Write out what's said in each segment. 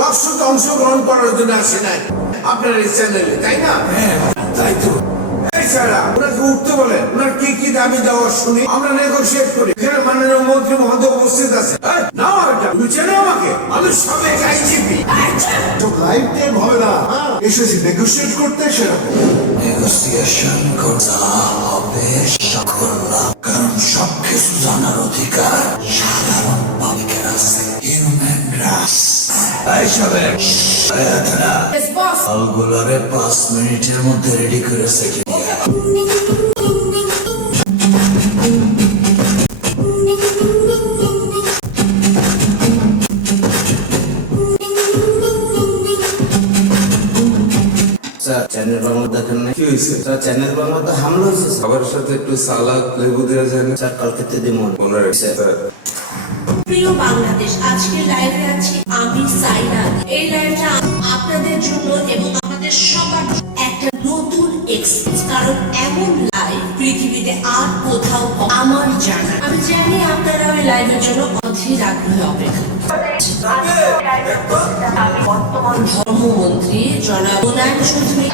দর্শক অংশগ্রহণ করার জন্য আসে নাই আপনার এই চ্যানেলে, তাই না? হ্যাঁ তাই তো। ওনাকে উঠতে বলেন, ওনার কি কি দাবি দেওয়া শুনি, আমরা নেগোশিয়েট করি। এখানে মাননীয় মন্ত্রী মহোদয় উপস্থিত আছে। নাও এটা, তুমি চেনো আমাকে, আমি সাবেক আইজিপি। লাইভ টাইম হবে না, এসেছি নেগোশিয়েট করতে। সেরকম নেগোসিয়েশন করা হবে সকলরা, কারণ সবকিছু জানার অধিকার সাধারণ পাবলিকের আছে। হিউম্যান রাইটস এইসবে আলগুলারে 5 মিনিটের মধ্যে রেডি করেছে কি চ্যানেল বাংলা দেখেন না? কি হয়েছে স্যার? চ্যানেল বাংলাতে হামলা হয়েছে। খাবারের সাথে একটু সালাদ লেবু দেওয়া যায় না? স্যার কালকে দিমন ওনার প্রিয় বাংলাদেশ, আজকে লাইভে আছি আমি সাইনা। এই লাইভটা আপনাদের জন্য এবং আমাদের সবার একটা নতুন এক্সপেরিয়েন্স, কারণ এমন লাইভ পৃথিবীতে আর কোথাও আমার জানা। আমি জানি আপনারা ওই লাইভের জন্য অধীর আগ্রহে অপেক্ষা। বর্তমান ধর্মমন্ত্রী জনাব মোনায়েম চৌধুরী,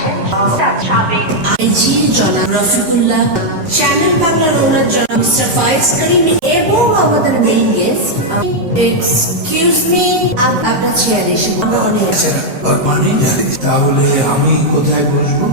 আইজি জনাব রফিকুল্লাহ, চ্যানেল বাংলার ওনার জনাব মিস্টার ফাইজ করিম এবং আমাদের মেইন গেস্ট। এক্সকিউজ মি, আপনার চেয়ারে এসে তাহলে আমি কোথায় বসবো?